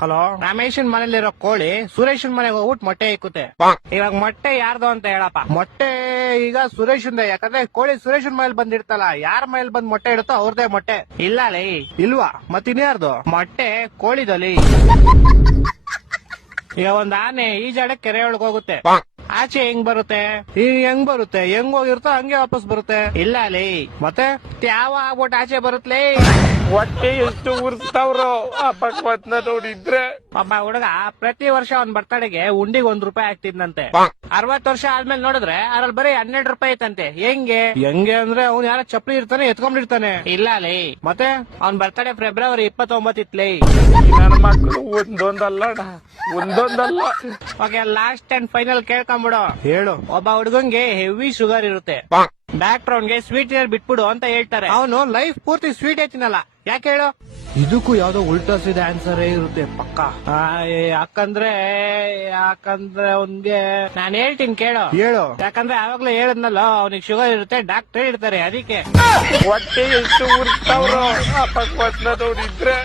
Hello, ರಮೇಶನ್ ಮನೇಲಿರೋ ಕೋಳಿ ಸುರೇಶನ್ ಮನೆಗೆ ಹೋಗ್ಬಿಟ್ಟು ಮೊಟ್ಟೆ ಇಕ್ಕುತ್ತೆ. ಇವಾಗ ಮೊಟ್ಟೆ ಯಾರ್ದು ಅಂತ ಹೇಳಪ್ಪ. ಮೊಟ್ಟೆ ಈಗ ಸುರೇಶನ್ದೆ, ಯಾಕಂದ್ರೆ ಕೋಳಿ ಸುರೇಶನ್ ಮನೇಲಿ ಬಂದಿರ್ತಲ್ಲ, ಯಾರ ಮನೇಲಿ ಬಂದ್ ಮೊಟ್ಟೆ ಇಡುತ್ತೋ ಅವ್ರದೇ ಮೊಟ್ಟೆ. ಇಲ್ಲ ಲೇ, ಇಲ್ವಾ? ಮತ್ತಿನ್ಯಾರ್ದು ಮೊಟ್ಟೆ? ಕೋಳಿದಲ್ಲಿ. ಈಗ ಒಂದ್ ಆನೆ ಈಜಾಡ ಕೆರೆ ಒಳಗ್ ಹೋಗುತ್ತೆ, ಆಚೆ ಹೆಂಗ್ ಬರುತ್ತೆ? ಹೆಂಗ್ ಬರುತ್ತೆ? ಹೆಂಗ್ ಹೋಗಿರುತ್ತೋ ಹಂಗೆ ವಾಪಸ್ ಬರುತ್ತೆ. ಇಲ್ಲ ಲೇ, ಮತ್ತೆ ಯಾವ ಆಗ್ಬಿಟ್ಟು ಆಚೆ ಬರುತ್ತಲೇ? ಹೊಟ್ಟೆ ಎಷ್ಟು ಉರ್ಸ್ತಾವ್ರೋ ಆ ಭಗವತ್ನ ನೋಡಿದ್ರೆ. ಒಬ್ಬ ಹುಡುಗ ಪ್ರತಿ ವರ್ಷ ಅವ್ನ್ ಬರ್ತಡೆಗೆ ಉಂಡಿಗೆ ₹1 ಆಗ್ತಿದ್ನಂತೆ. 60 ವರ್ಷ ಆದ್ಮೇಲೆ ನೋಡಿದ್ರೆ ಅದ್ರಲ್ಲಿ ಬರೀ ₹12 ಐತಂತೆ. ಹೆಂಗೆ ಅಂದ್ರೆ ಅವ್ನು ಯಾರ ಚಪ್ಪಲಿ ಇರ್ತಾನೆ ಎತ್ಕೊಂಡಿರ್ತಾನೆ. ಇಲ್ಲ ಲೇ, ಮತ್ತೆ ಅವ್ನ್ ಬರ್ತಡೆ ಫೆಬ್ರವರಿ 29 ಇತ್ಲೇ. ನನ್ನ ಮಕ್ಕಳು ಒಂದೊಂದಲ್ಲ. ಓಕೆ, ಲಾಸ್ಟ್ ಅಂಡ್ ಫೈನಲ್ ಕೇಳ್ಕೊಂಬಿಡು. ಹೇಳು. ಒಬ್ಬ ಹುಡುಗಂಗೆ ಹೆವಿ ಶುಗರ್ ಇರುತ್ತೆ, ಡಾಕ್ಟರ್ ಅವ್ನ್ಗೆ ಸ್ವೀಟ್ ಬಿಟ್ಬಿಡು ಅಂತ ಹೇಳ್ತಾರೆ. ಅವನು ಲೈಫ್ ಪೂರ್ತಿ ಸ್ವೀಟ್ ತಿನ್ನಲ್ಲ. ಯಾಕೆ ಹೇಳು? ಇದಕ್ಕೂ ಯಾವ್ದೋ ಉಲ್ಟಾ ಸೀದಾ ಆನ್ಸರ್ ಇರುತ್ತೆ ಪಕ್ಕ. ಯಾಕಂದ್ರೆ ಅವ್ನ್ಗೆ ನಾನ್ ಹೇಳ್ತೀನಿ ಕೇಳು. ಹೇಳು. ಯಾಕಂದ್ರೆ ಆವಾಗ್ಲೇ ಹೇಳದ್ನಲ್ಲ, ಅವ್ನಿಗೆ ಶುಗರ್ ಇರುತ್ತೆ, ಡಾಕ್ಟರ್ ಹೇಳ್ತಾರೆ ಅದಕ್ಕೆ. ಹೊಟ್ಟೆ ಎಷ್ಟು ಉರ್ಸ್ತಾವ್ರೋ ಆ ಭಗವತ್ನ ನೋಡಿದ್ರೆ.